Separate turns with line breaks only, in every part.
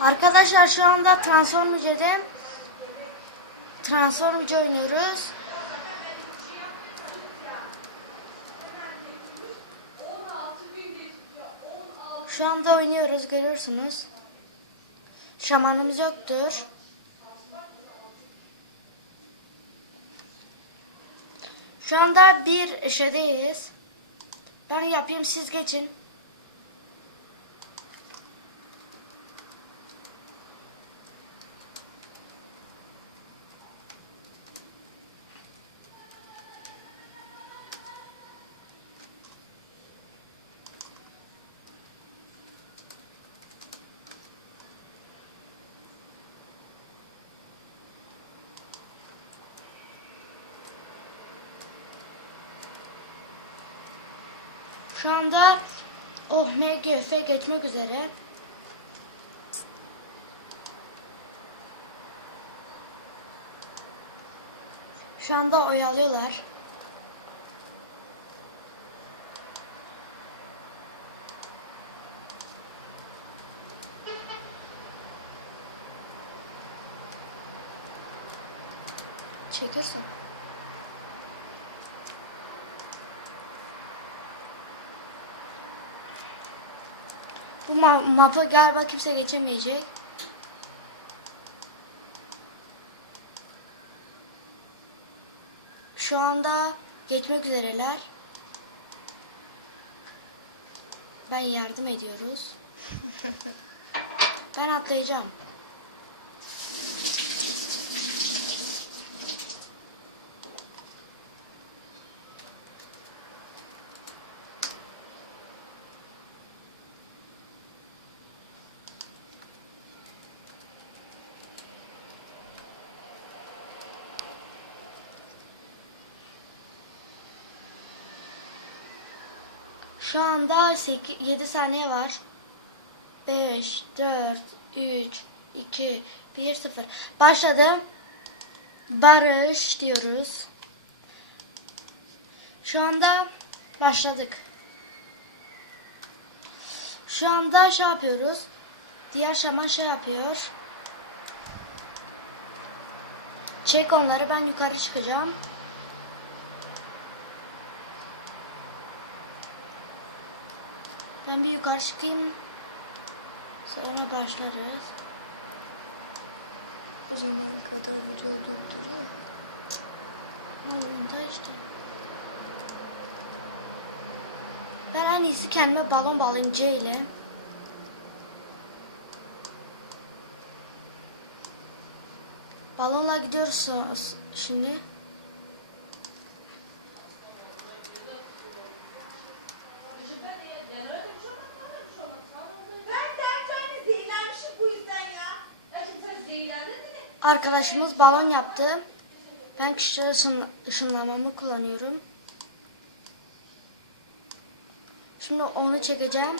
Arkadaşlar şu anda Transformers Transformers oynuyoruz. Şu anda oynuyoruz görüyorsunuz. Şamanımız yoktur. Şu anda bir şeydeyiz. Ben yapayım siz geçin. Şu anda oh MGF geçmek üzere. Şu anda oyalıyorlar. Çekirsin. Bu ma mapı galiba kimse geçemeyecek. Şu anda geçmek üzereler. Ben yardım ediyoruz. ben atlayacağım. Şu anda 8, 7 saniye var. 5, 4, 3, 2, 1, 0. Başladım. Barış diyoruz. Şu anda başladık. Şu anda şey yapıyoruz. Diğer şaman şey yapıyor. Çek onları ben yukarı çıkacağım. Ben bir yukarı çıkayım. Sonra başlarız.
Cemile kadar video dolduruyor.
Oyunda işte. Ben en iyisi kendime balon bağlayayım C ile. Balonla gidiyoruz şimdi.
Ben derken zehirlenmişim bu yüzden ya. Ya şimdi sen zehirlendin mi?
Arkadaşımız balon yaptı. Ben kişisel ışın, ışınlamamı kullanıyorum. Şimdi onu çekeceğim.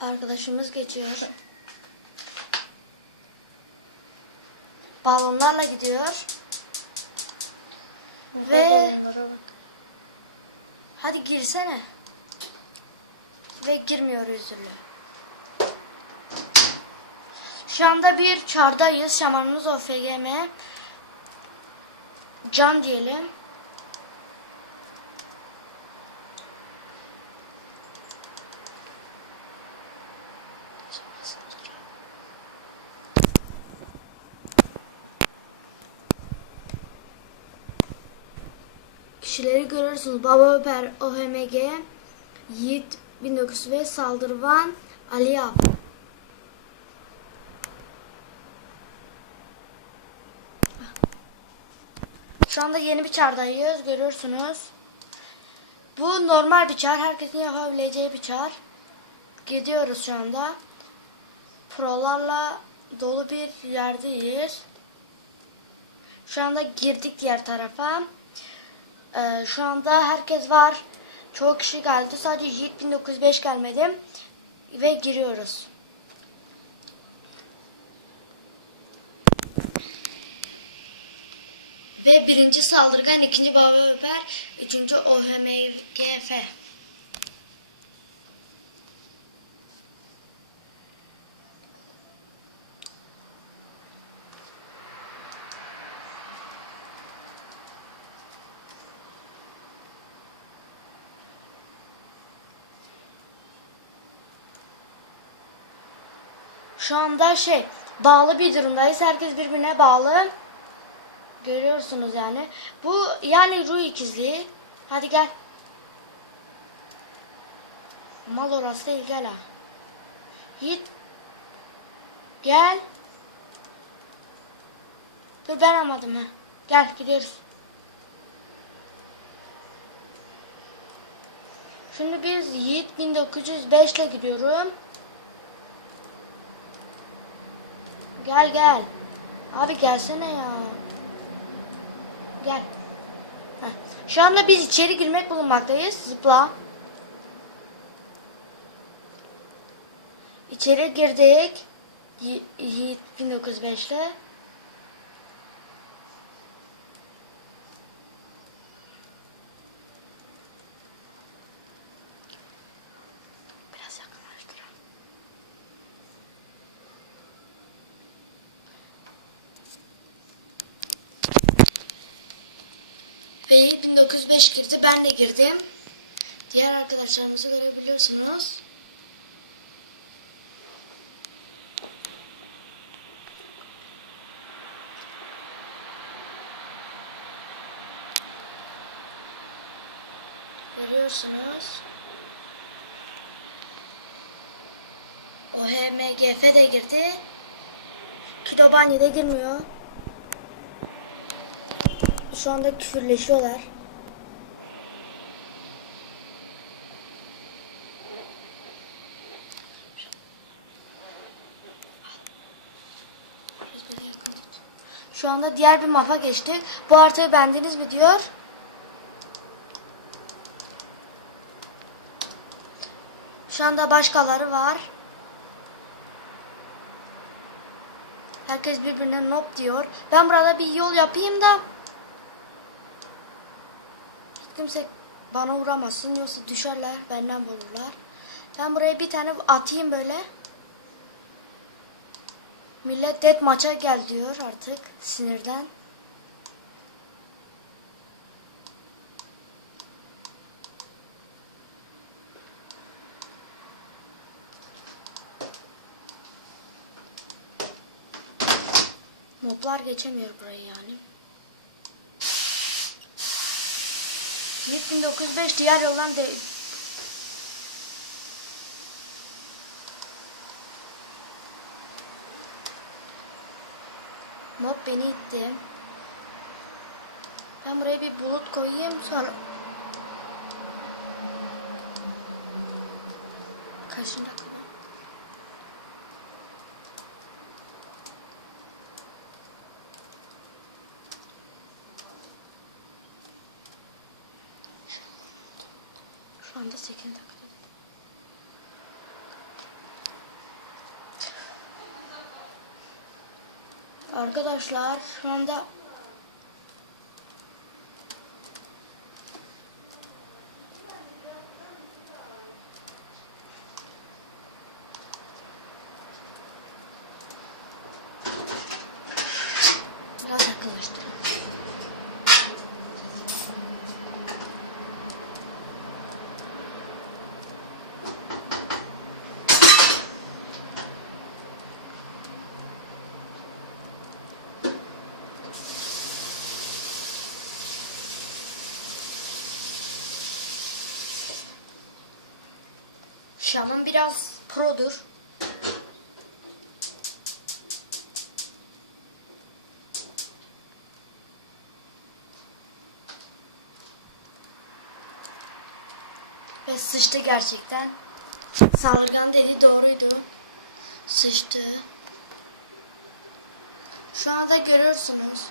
Arkadaşımız geçiyor. Balonlarla gidiyor. Ve hadi girsene. Ve girmiyor üzülü. Şu anda bir çardayız. Şamanımız OFGM. Can diyelim. Kişileri görürsünüz. Baba Öper OHMG Yiğit 1900 ve Saldırvan Ali Yap. Şu anda yeni bir çardayız görüyorsunuz. Bu normal bir çar. Herkesin yapabileceği bir çar. Gidiyoruz şu anda. Prolarla dolu bir yerdeyiz. Şu anda girdik diğer tarafa. Ee, şu anda herkes var. Çoğu kişi geldi. Sadece Yiğit 1905 gelmedi. Ve giriyoruz. Ve birinci saldırgan, ikinci Baba Öper, üçüncü OHMGF. Şu anda şey bağlı bir durumdayız. Herkes birbirine bağlı. Görüyorsunuz yani. Bu yani ruh ikizliği. Hadi gel. Mal orası değil gel ha. Yiğit. Gel. Dur ben almadım ha. Gel gidiyoruz. Şimdi biz Yiğit 1905 ile gidiyorum. Gel gel. Abi gelsene ya. Gel. Heh. Şu anda biz içeri girmek bulunmaktayız. Zıpla. İçeri girdik. Yiğit 1905 1905 girdi. Ben de girdim. Diğer arkadaşlarımızı görebiliyorsunuz. Görüyorsunuz. O HMGF de girdi. Kidobanya de girmiyor. Şu anda küfürleşiyorlar. Şu anda diğer bir mafa geçtik. Bu haritayı beğendiniz mi diyor. Şu anda başkaları var. Herkes birbirine nob diyor. Ben burada bir yol yapayım da kimse bana uğramasın yoksa düşerler benden vururlar. Ben buraya bir tane atayım böyle. Millet dead maça gel diyor artık sinirden. Moblar geçemiyor burayı yani. 1905 diğer yoldan de Mob beni itti. Ben buraya bir bulut koyayım sonra dakika? Şu anda 8 dakika. Arkadaşlar şu anda biraz yakınlaştıralım. Şam'ın biraz produr. Ve sıçtı gerçekten. Saldırgan dedi doğruydu. Sıçtı. Şu anda görüyorsunuz.